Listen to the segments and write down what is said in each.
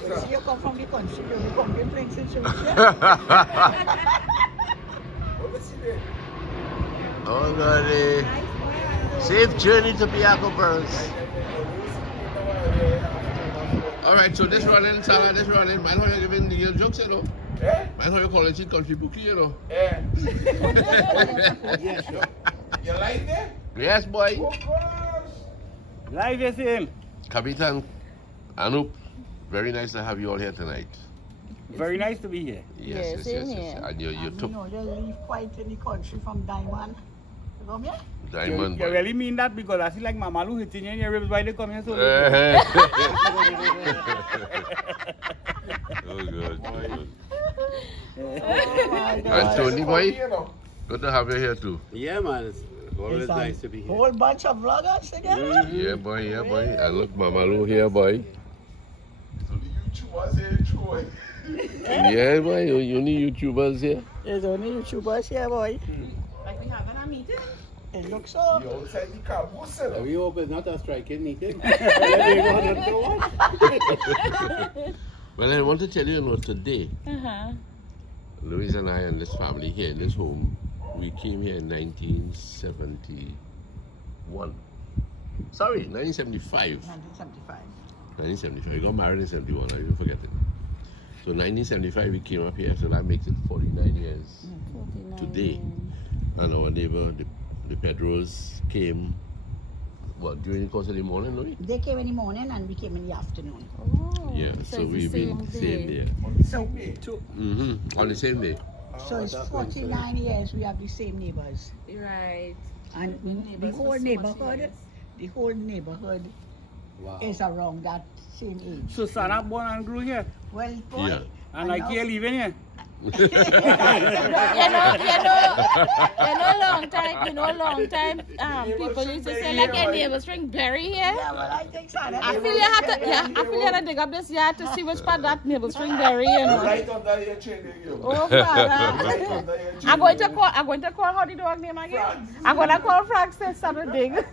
See, you come from the country, you come to playing situation. Oh, God. Safe journey to Piaco Burns. Alright, so this running, Sarah, this running. Man, how you giving the jokes, you know? Eh? Man, how you calling it country bookie, you know? Eh? Yes, sure. You like that? Yes, boy. Of course. Live is him. Kavita and Anup, very nice to have you all here tonight. Very nice to be here. Yes. And you took You live quite in the country from Diamond. You come here? Diamond. You really mean that? Because I feel like Mama Lou hitting you in your ribs while they come here. So Oh, good. Oh, And Tony, boy, good to have you here too. Yeah, man. It's always nice to be here. Whole bunch of vloggers together. Yeah, boy. And look, Mama Lou here, boy. So the YouTubers here, Troy. Yeah, boy. You need YouTubers here. There's only YouTubers here, boy. Like we having a meeting? It looks so. You outside the caboose, you know? We hope it's not a striking meeting. Well, I want to tell you, today, Louise and I and this family here in this home, we came here in 1971. Sorry, 1975. 1975. 1975. We got married in 71. I didn't forget it. So 1975 we came up here, so that makes it 49 years 49. today. And our neighbor, the Pedros, came, what, during the course of the morning, Louis? They came in the morning and we came in the afternoon. Oh, Yeah, so it's we've the been same day. So, On the same day. so it's 49 years we have the same neighbors. Right. And the Neighbors whole for so much neighborhood, years. the whole neighborhood Wow. is around that same age. So Sarah born and grew here. Well, boy, Yeah. And I can't live in here. You know, long time, people used to say like your neighbors drink berry here. yeah, well, I think so. I feel you have to, I feel you have to dig up this yard to see which part that neighbors drink berry, you know. Right under your chin, you. Oh, Father. Right under your chin. I'm going to call, how the dog name again? I'm going to call Frank to start to dig.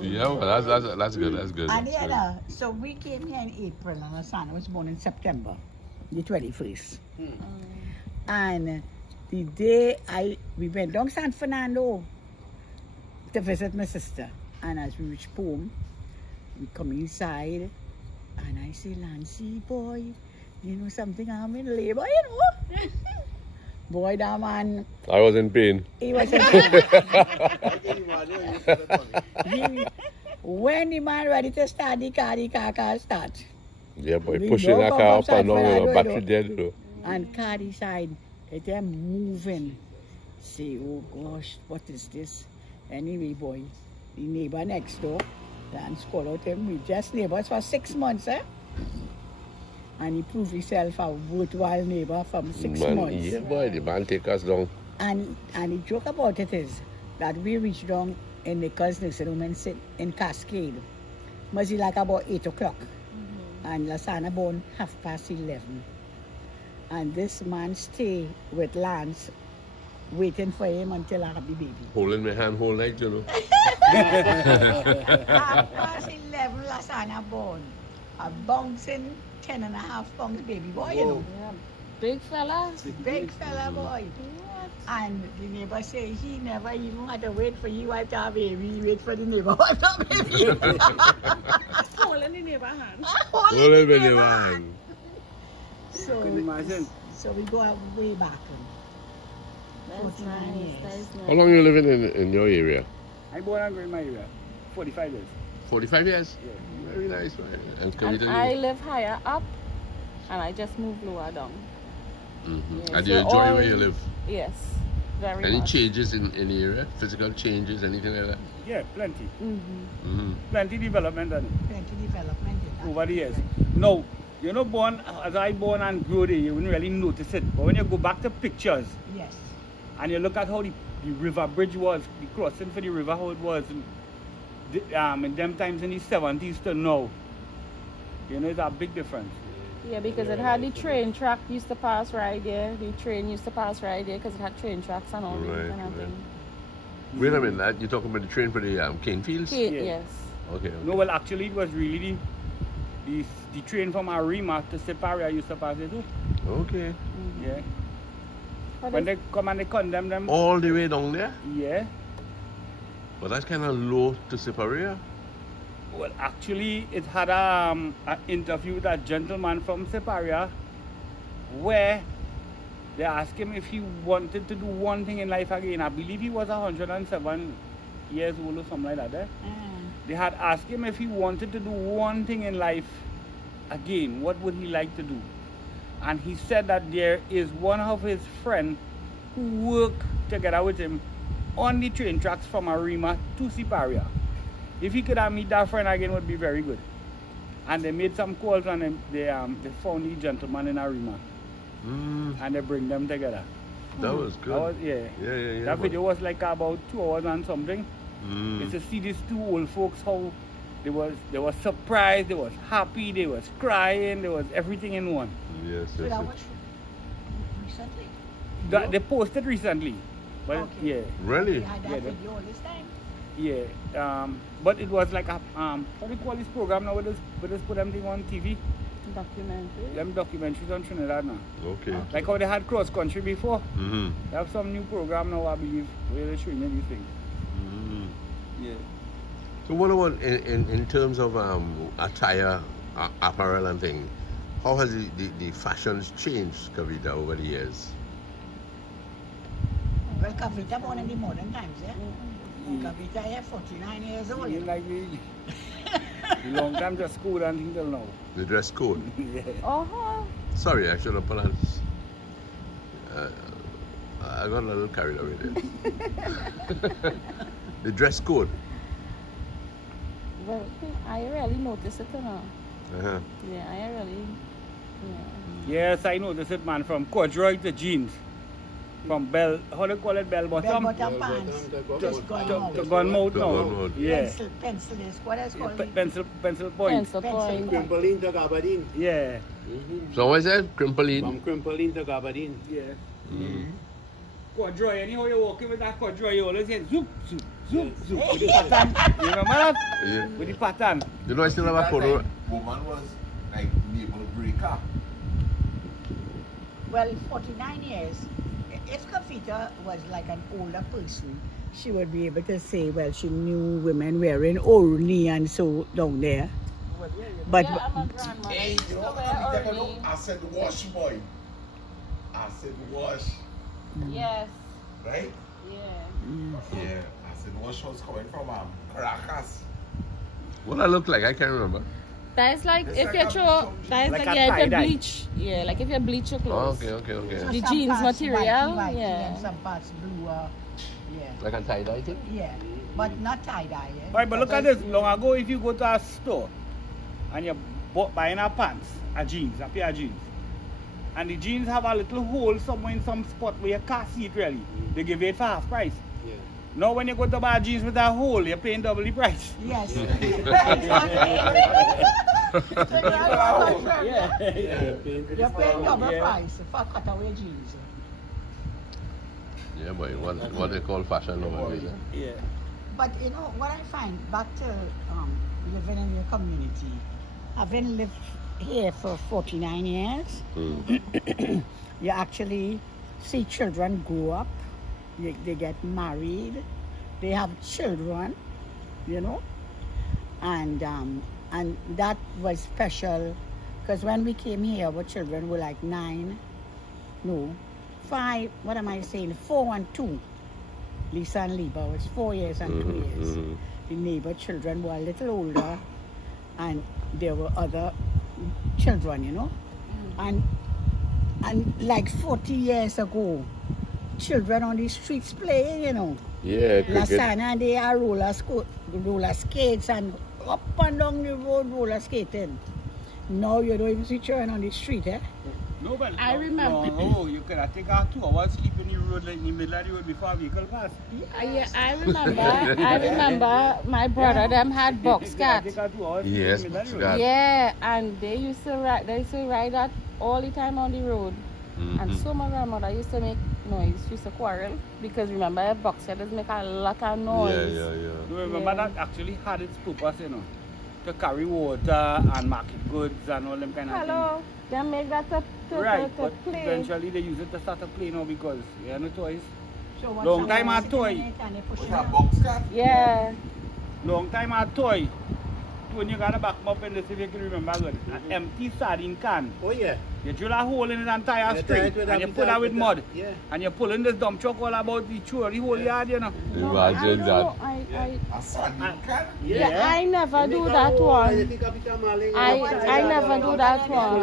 Yeah, well, that's good. That's good. And That's good. yeah, so we came here in April and our son was born in September, the 21st. And the day we went down San Fernando to visit my sister. And as we reached home, we come inside and I say, Lancy, boy, you know something, I'm in labor, you know. Boy, that man, I was in pain. he was in when the man ready to start the car can't start. Yeah, boy, We pushing drove a up car up upside and down with a Fernando, battery you know. dead, you know. And car decide it am moving. Say, oh gosh, what is this? Anyway, boy, the neighbor next door, Dan called out him. We just neighbors for 6 months, eh? And he proved himself a worthwhile neighbor from 6 Man, months. yeah, boy, the man take us down. And the joke about it is that we reached down in the cousin's room and sit in Cascade. Must be like about 8 o'clock. And Lasana born 11:30. And this man stay with Lance, waiting for him until I have the baby. Holding my hand whole night, you know. 11:30 Lasana born. A bouncing 10.5 pounds baby boy, you know. Yeah, big fella. Big fella boy. And the neighbor say he never even had to wait for you wife to have baby. He wait for the neighbor wife to have baby. Holding the neighbor hand. Holding my neighbor hand. So, Can you imagine? so we go way back. That's 49 nice. years. That's nice. How long you living in your area? I born and grew in my area. 45 years. 45 years? Yeah. Very nice, right? And And Kavita, I live higher up, and I just moved lower down. Yes, And you we're enjoy all- where you live? Yes, very Any much. changes in the area? Physical changes, anything like that? Yeah, plenty. Mm-hmm. Plenty development done Plenty development. over the years. No, you're not born, as I born and grew there, you wouldn't really notice it. But when you go back to pictures, Yes. and you look at how the river bridge was, the crossing for the river, how it was in them times in the 70s to now, you know, it's a big difference. Yeah, because it had the train track used to pass right there. The train used to pass right there because it had train tracks and all Right, that kind of right. thing. Wait a minute, you're talking about the train for the cane fields? Okay, Yeah. yes. Okay. No, well, actually, it was really the train from Arima to Separia used to pass it too. Okay. Yeah. When they come and they condemn them. All the way down there? Yeah. But that's kind of low to Separia. Well, actually, it had an interview with a gentleman from Separia where they asked him if he wanted to do one thing in life again. I believe he was 107 years old or something like that. Eh? They had asked him if he wanted to do one thing in life again, what would he like to do? And he said that there is one of his friends who worked together with him on the train tracks from Arima to Separia. If he could have meet that friend again, it would be very good. And they made some calls and they found the gentleman in Arima. And they bring them together. That was good. That was, yeah. That video was like about 2 hours and something. It's to see these two old folks, how they was surprised, they was happy, they was crying, there was everything in one. Yes, So yes, that yes. was recently? They posted recently. But Okay. yeah. Really? They had that Yeah, video all this time? Yeah. But it was like a what do you call this program now? We just put them thing on TV. Documentary. Them documentaries on Trinidad now. Okay. Like how they had cross country before. Mm-hmm. They have some new program now, I believe, where they're showing you these things. Yeah. So what about in terms of attire, apparel and things? How has the fashions changed, Kavita, over the years? Well, Kavita born in the modern times, yeah? Kavita here, 49 years old. You like me? Long time just school and things till now. The dress code? Yeah. Sorry, I should have pronounced. I got a little carried away there. The dress code? Well, I really noticed it now. Uh-huh. Yeah, I really. Yes, I noticed it, man. From corduroy to jeans. From bell, how do you call it, bell bottom? Bell bottom pants. Just gun mouth. To gun mouth To now. gun mouth. Yeah. Pencil is what else called it? Pencil point. Pencil point. Crimpling to Gabardine. Yeah. So what is that? Crimpling? From crimpling to Gabardine. Yeah. Corduroy, anyhow you're walking with that corduroy, you always say zoop, zoop, zoop, zoop. With the pattern. You remember that? Yeah. With the pattern. You know, I still have a photo. Woman was like naval breaker. Well, 49 years. If Kavita was like an older person, she would be able to say, well, she knew women wearing orni and so down there. But Yeah, I'm a grandma. Hey, you know what? Take a look. I said wash, boy. I said wash, Yes. right? Yeah. Yeah. I said wash was coming from Caracas. What I look like, I can't remember. That's like It's if like you a- throw. That's like like, a yeah, if you tie-dye. bleach. Yeah, like if you bleach your Oh, clothes. okay. The some jeans parts material, whitey, yeah. and some parts blue. Yeah. Like a tie-dye thing? Yeah. But not tie-dye. Yeah? Right, but look at this. Long ago, if you go to a store and you're buying a pants, a jeans, a pair of jeans, and the jeans have a little hole somewhere in some spot where you can't see it really, they give it for half price. Yeah. Now when you go to buy jeans with a hole, you're paying double the price. Yes. Exactly. So you are contrary, yeah? You're paying double Yeah. price for cutaway jeans. Yeah, boy, what they call fashion nowadays. Yeah. But you know what I find back to living in your community, having lived here for 49 years, you actually see children grow up, they get married, they have children, you know, and that was special because when we came here, our children were like 5, what am I saying, 4 and 2. Lisa and Liba was 4 years and 2 years. The neighbor children were a little older, and there were other children, you know. And like 40 years ago, children on the streets playing, you know. Yeah, cricket. Lasana, they are roller skates and up and down the road roller skating. Now you don't even see children on the street, eh? No, but I remember. Oh, you could have taken out 2 hours sleep in the road, like in the middle of the road before a vehicle passed. Yeah, I remember my brother them had box cat. Take out 2 hours sleep Yes, in the middle of the box road. cat. Yeah, and they used to ride that all the time on the road. And so my grandmother used to make noise, she used to quarrel because remember box cat does make a lot of noise. Yeah. You remember that actually had its purpose, you know. to carry water and market goods and all them kind of Hello. They make that things. Right, to but play. eventually they use it to start a play now because you have no toys. So what's Long that? time I Sitting toy. in it and they push What's it that up. box cat? Yeah. Long time I toy. When you gotta back up in this, if you can remember good, an empty sardine can. Oh yeah. You drill a hole in it and tie a Yeah, string, tie it with and you a- put that with mud, Yeah. and you're pulling this dump truck all about the whole yard, you know. No, I Imagine don't that. know. I A sardine can? Yeah, I never You do make a that hole, one. and you take a bit of marling, I and I never do that one.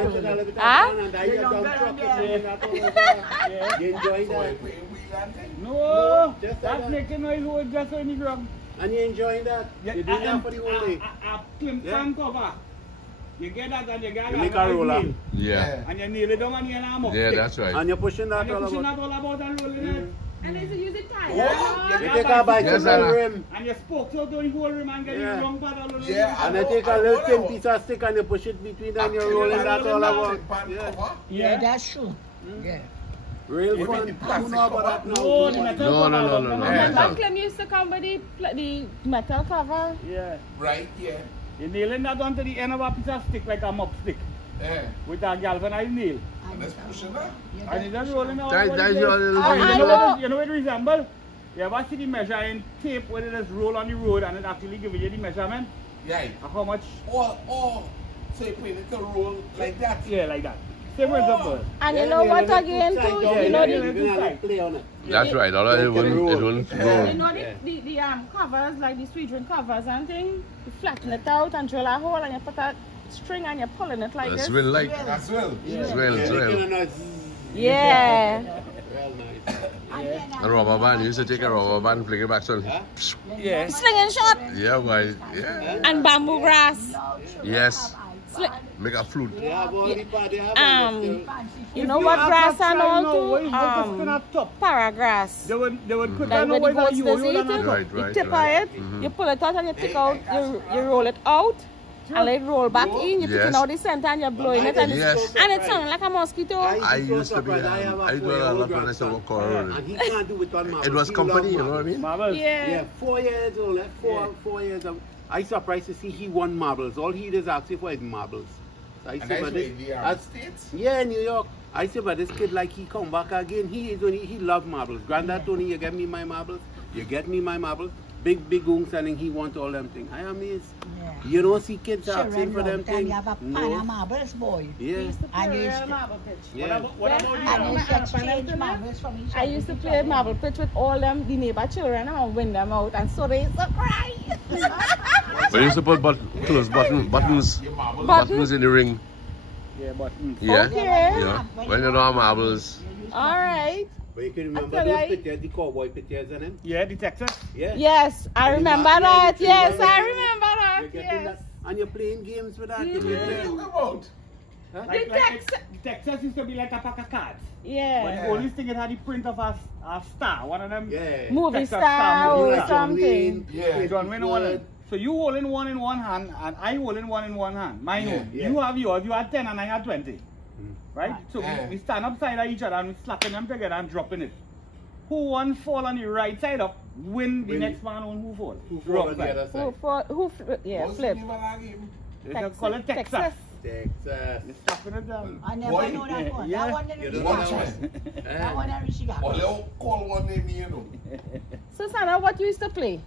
Huh? Huh? And I just dump truck it, bring that all over. Yeah. You enjoy So that. you putting wheel and thing? No, just like that's that. making noise hole just on the ground. And you enjoying that. You do that for the whole day. A crimson Yeah. cover. You get that and you get You make a roller. Yeah. and you nail it down and you arm up. Yeah, that's right. And you're pushing that And you're all pushing about. that all about and rolling it. And they use it Oh, You yeah. take a bicycle Yes, Anna. rim. And you spoke out on the whole rim and get Yeah. the wrong part all over. Yeah, And you take a little thin piece of stick and you push it between and you're rolling that all about. Yeah. Yeah, that's true. Yeah. Real You fun. mean the plastic Who know about that now? No, the metal No, cover. no, no, no, no. Yeah. My Clem used to come with the metal cover. Yeah. Right, yeah. You're nailing that onto the end of a piece of stick like a mop stick Yeah. with a galvanized nail. And let's push it up. And you just rolling out. That's your little I thing. know. You know what it resembles? You ever see the measuring tape where it just roll on the road and it actually gives you the measurement Yeah. of how much? Oh. So you put it to roll like that. Yeah, like that. Same principle. And Yeah, you know yeah, what yeah, again yeah, too? yeah, You know yeah, the you can have it play on it. That's right. Although it wouldn't you roll. know the covers, like the sweet drink covers and thing, you flatten it out and drill a hole and you put a string and you're pulling it like That's this. really like. That's well. It's well, it's well. Making a noise. Yeah. Real nice. A rubber band. You used to take a rubber band, fling it back so. Huh? Yeah. Slinging shot Yeah, boy. Yeah. and bamboo grass. Yes. Sli- Make a flute. They have all the part, they have all the still. You know what grass and all What too? is at top? Paragrass. They would put Like down when the over goats you. does You eat don't it, know. Right, you right, tip right. it, you pull it out and you take out, you roll it out, and let it roll back in, you Yes. taking out the center and you're blowing it, and, Yes. and it sounds like a mosquito. I used to be. surprised. have a I do a 4-year-old lot when I used to work grandson. on And he can't do it on marbles. It was He company, love you know what I marbles. mean? Marbles. Yeah. Yeah, 4 years old, 4 years old. I surprised to see he won marbles. All he is asking for is marbles. So I And said, that's but where this, they are in that's- States. yeah, New York. I said, but this kid, like, he come back again. He love marbles. Granddad Tony, you get me my marbles. You get me my marbles. Big goons selling, he want all them things. I amazed. Yeah. You don't see kids asking Children for love them it and things. you have a pan No. of marbles, boy. Yeah. And you used to, Yeah. What about and you used to exchange marbles from each other. I used to play marble pitch with all them, the neighbor children, and win them out, and so they used to cry. But you used to put close buttons Your marbles. buttons in the ring. Yeah, but Yeah. Okay. Yeah. When you don't have marbles. All right. But you can remember Actually, those I- pictures, the cowboy pictures and them? yeah, the Texas. Yeah. Yes, I And remember yeah, that. you Yes, remember I that. remember that. You're getting Yes. that. And you're playing games with that. You're What are you playing- talking about? Huh? Like, The like Texas. the Texas used to be like a pack of cards. But Yeah. the only thing it had the print of a star, one of them. Yeah. Movie Texas star movie or star. something. Yeah. John Wayne one. So you holding one in one hand and I holding one in one hand. Mine Yeah, own. yeah. You have yours, you had 10 and I had 20. Right? So Yeah. we stand upside of each other and we slapping them together and dropping it. Who one fall on the right side up, win the Win. next man on who fall. Who Wrong fall on the side. other side? Yeah, What's flip. the name of that game? They call it Texas. Texas. They're slapping it down. I never Boy, know that one. yeah. That one didn't You reach don't Watch know out. me. That one didn't reach out. Or they'll call one name, you know. Susanna, what you used to play?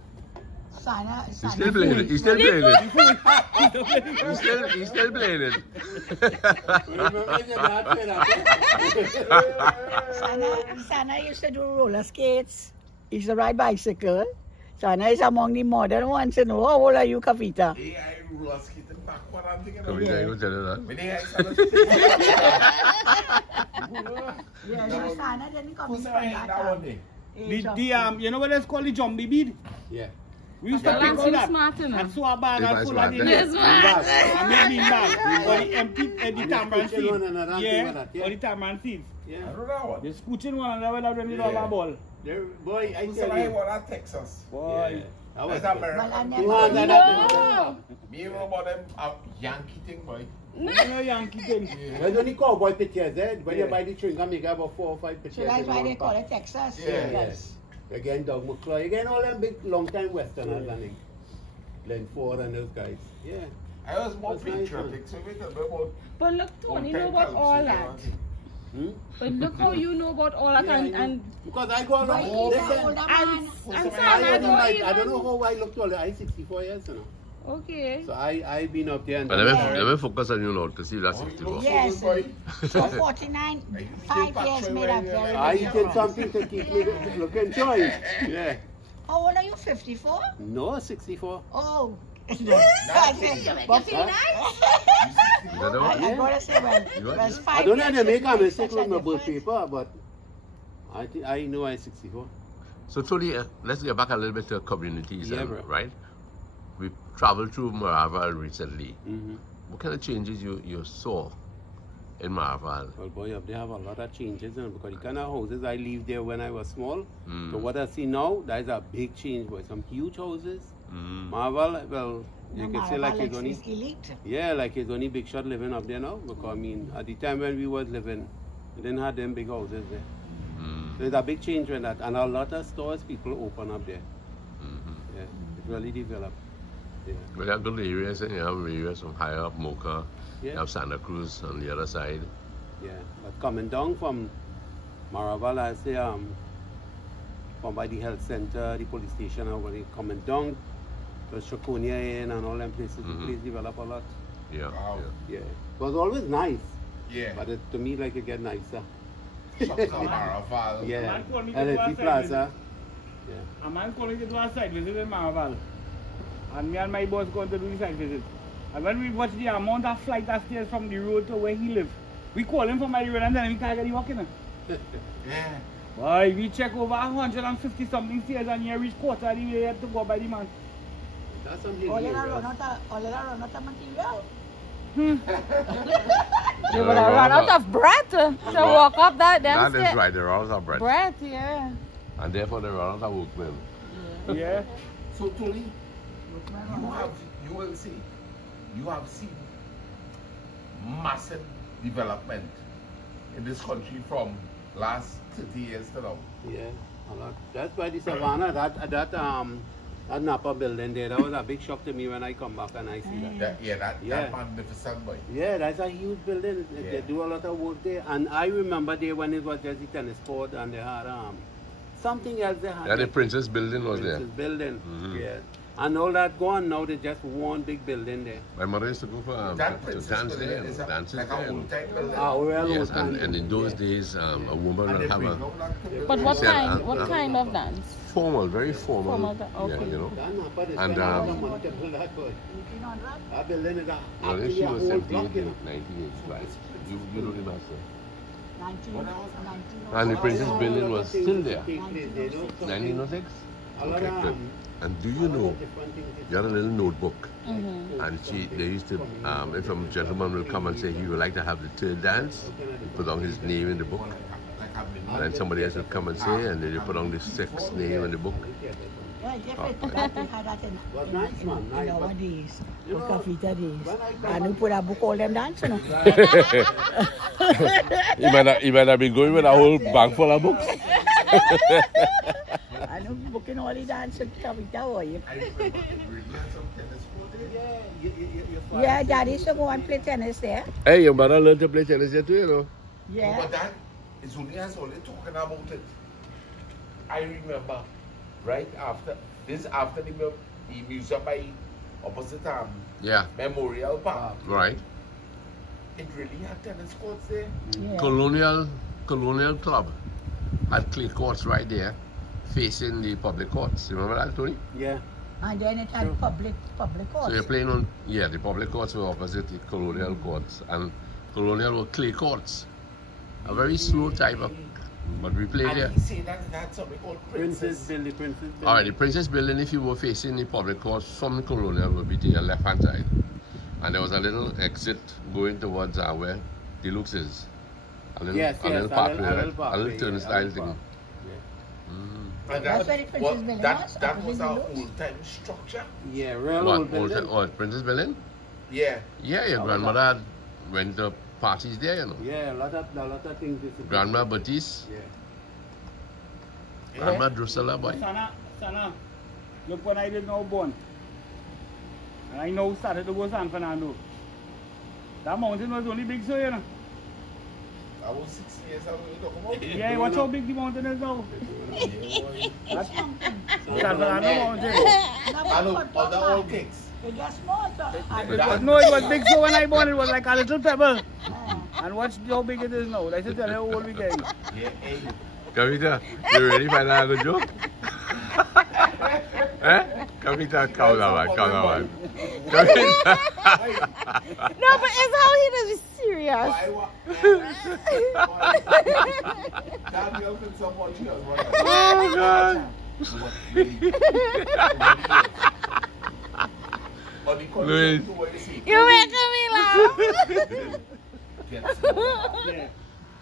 Sana, He's still playing it. He's still playing it. He's still playing it. Remember when your dad said that? Sana used to do roller skates. He used to ride bicycle. Sana is among the modern ones. You know, how old are you, Kavita? Hey, I roller skating backward and thinking Come of here, it. I go tell you that. When they had Yeah, so Sana didn't come Who's from that that one day? age of- You know what it's called, the zombie bead? Yeah. We used The to pick last on you that smart enough. and sew a bag If I and full smart, of the then- Yes, man. and make bean bag or the empty the And you tamarind put it on seeds. and around Yeah, with that, yeah. or the tamarind seeds. Yeah. I don't know You're what. scooching one another without any Yeah. rubber ball. There, boy, I Who's tell the you. one at Texas? Boy. That was That's good. Well, I American. never- You want that? No. Me and about them Yankee thing, boy. You know Yankee thing. There's only cowboy pictures, eh? When you Yeah. buy the drink, you get about 4 or 5 pictures. So that's in why one they call pack. it Texas. Yeah. Yes. Again, Doug McCloy. Again, all them big, long time Westerners, and Glenn Ford and those guys. Yeah. I was more That's nice, patriotic, so we can be about. But look, Tony, you know about all that. But look how you know about all that, Yeah, and because I go around. He's an Listen, older and man. I don't know how I look older. I 64 years now. okay. So I've been up there and But let me focus on you now to see that's 64. Yes. So 49, 5 years made a very I big did difference. something to keep me looking choice. Yeah. How old are you? 54? No, 64. Oh. But, I gotta say, well, it's 5 I don't know years how to make a makes mistake such a with my birth difference. paper, but I think I know I'm 64. So Tony, let's get back a little bit to communities, Yeah, bro. right? We traveled through Maraval recently. Mm-hmm. What kind of changes you saw in Maraval? Well, boy, up there have a lot of changes, because the kind of houses I lived there when I was small, Mm. to what I see now, that is a big change, boy. Some huge houses. Marvel, well, you can say like it's only, is elite. yeah, like it's only big shot living up there now, because I mean, at the time when we was living, we didn't have them big houses there. There's a big change when that, and a lot of stores people open up there. Yeah, it really developed. Yeah. But you have good areas, and you have areas from higher up Mocha, you Yeah. have Santa Cruz on the other side. Yeah, but coming down from Maraval, I say, from by the health center, the police station, over there, coming down to Shakonia Inn and all them places, the place develop a lot. Yeah, Wow. yeah. Yeah, it was always nice, Yeah. but to me, like, it get nicer. Maraval. Yeah, Man called me to LSE go outside Plaza. Yeah. A man calling to do a site visit in Maraval. And me and my boss going to do the site visit. And when we watch the amount of flight of stairs from the road to where he lives, we call him from my road and then we can't get the walking. Yeah. Boy, we check over 150 something stairs and you reach quarter of the way to go by the man. That's something All of here, that right? run out of material. You would have run out of breath to walk up that That them is right, they're all of bread. Breath, yeah. And therefore they run out of workmen. Yeah. So Tony, you will see, you have seen massive development in this country from last 30 years to now. Yeah, a lot. That's why the Savannah, that Napa building there, that was a big shock to me when I come back and I see that. That Yeah. magnificent boy. Yeah, that's a huge building. Yeah. They do a lot of work there. And I remember there when it was just the tennis court and they had something else they had. Yeah, the Princess Building was there. Princess building. Mhm. Yeah. And all that gone now, they just one big building there. My mother used to go for That to princess dance building there, is dances like there. a old type building. Well, Yes, old and time. in those Yeah. days, a woman And would they have bring a out that building. But what Yeah, kind? What kind of dance? formal, very formal. Formal, okay. Yeah, you know. That Napa, they And, spend a lot of money to build that boy. 1800? That building is Well, actually she a was whole 78 block, you in know. 1985. You know the master. 19. And the Princess Building was still there. Take place there, you know, something- 1906? a lot Okay, of, good. And do you know, different things. you had a little notebook, Mm-hmm. and they used to, if a gentleman will come and say he would like to have the third dance, he put down his name in the book, and then somebody else would come and say, and then they put down the sixth name in the book. Yeah, definitely. That we had that Was nice, man. in Nice, our but- days. You know, Kavita days. when I come And we back- put a book all them dancing. He might have been going with a whole bag full of books. And we booking all the dancing Kavita boy. I remember we had some tennis court there. Yeah, Yeah, Daddy used to go and play tennis there. Hey, your mother learned to play tennis here too, you know. Yeah. But that is only us only talking about it. I remember right after the museum by opposite Yeah, Memorial Park. right. It really had tennis courts there. Yeah. Colonial Club had clay courts right there, facing the public courts. You remember that, Tony? Yeah. And then it had public courts. So you're playing on, yeah, the public courts were opposite the colonial courts, and colonial were clay courts. A very slow type of, but we played And there. he said that it had something called Princess Princess. Building, Princess Building. Alright, the Princess Building, if you were facing the public courts from the colonial, would be to your left hand side. And there was a little exit going towards where Deluxe is. A little, Yes, a little yes, pathway, a right? little a pathway, little yeah, turnstile a little thing. path. Mm. And That's where the Princess Building was, that was opposite our Deluxe. old time structure. Yeah, real What, old building. Princess Building? Yeah. Yeah, your Oh, grandmother had went to parties there, you know. Yeah, a lot of things. Grandma Baptiste, Yeah. Grandma Drusilla, boy. Sana, look when I did now born. And I now started to go San Fernando. That mountain was only big so, you know. I was 6 years ago. You talking about? Yeah, watch how big the mountain is now. That's San Fernando mountain. I know, other all cakes. It was small. No, it was big so when I born, it was like a little pebble. And watch how big it is now. I should tell you how old we getting. Yeah, hey. Kavita, you ready for that good joke? Eh? Kavita, calm down, man. Kavita. No, but it's how he does be serious. That girl can support you as well. Oh, God. Luis. You're making me laugh.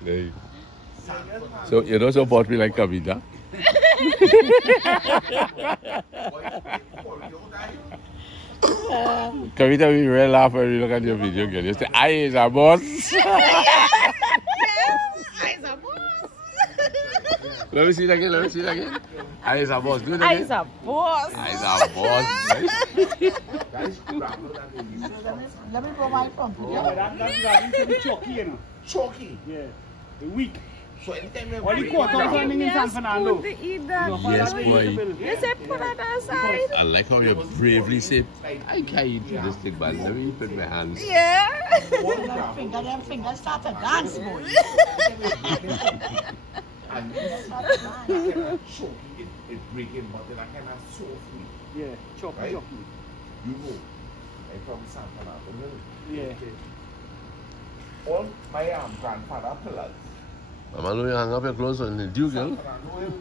Hey. So you don't support me like Kavita? Kavita, we really laugh when we look at your video, girl. You say, I is a boss. Let me see it again, let me see it again. I is a boss. Do it again. I is a boss. I is a boss. Let me provide from Yeah, that's be chalky, you know. Chalky. Yeah. The weak. So anytime you All the quarters running in San Fernando. To eat that. Yes, boy. You say put it aside. I like how you bravely say, I can't eat this thing, but let me put my hands. Yeah. Them fingers start to dance, boy. and it's choking, it breaking, but then I cannot soft meat. Yeah, chalky, Right? chalky. You know, I from San Fernando. Yeah. All my grandfather pillars. Mama, you hang up your clothes on the dew, girl. San Fernando,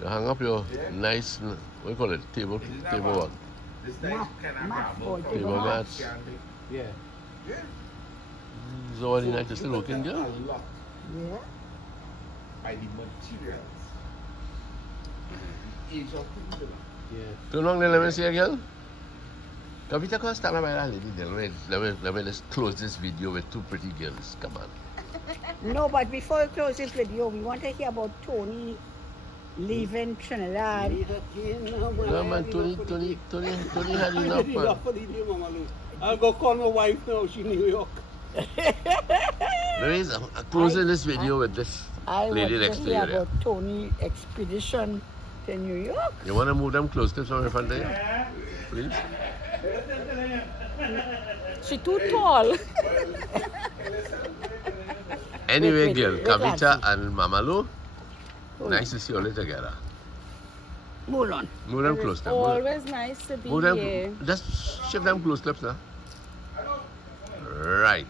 You hang up your nice, what do you call it, table work. this nice kind of gravel. Table mats. Yeah. So what do you like to still working, girl? A lot Yeah. by the materials. The age of things. Too long, then let me see again. Kavita, come stand by that lady then. Let me just close this video with two pretty girls. Come on. No, but before we close this video, we want to hear about Tony leaving Trinidad. No, man, Tony had enough, man. I'll go call my wife now, she's in New York. Louise, I'm closing this video with this I lady want next to to hear you there. about Tony expedition to New York. You want to move them close clips on your front there? Yeah. Please? She too tall. Anyway, Wait, girl, wait, Kavita Auntie. and Mamalu, Hold nice to see you all together. Hold on. Move them close clips. Move Always nice to be them, here. just shift them close clips now. Right.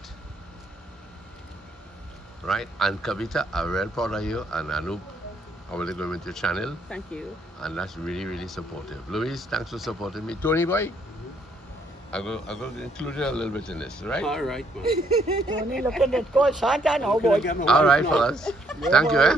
Right, and Kavita, I'm real proud of you, and Anup, I will go into your channel, Thank you. and that's really, really supportive. Louise, thanks for supporting me. Tony boy, I'm going to include you a little bit in this, right? All right, man. Tony looking at call Santa now, boy. All right, fellas. Thank you, eh?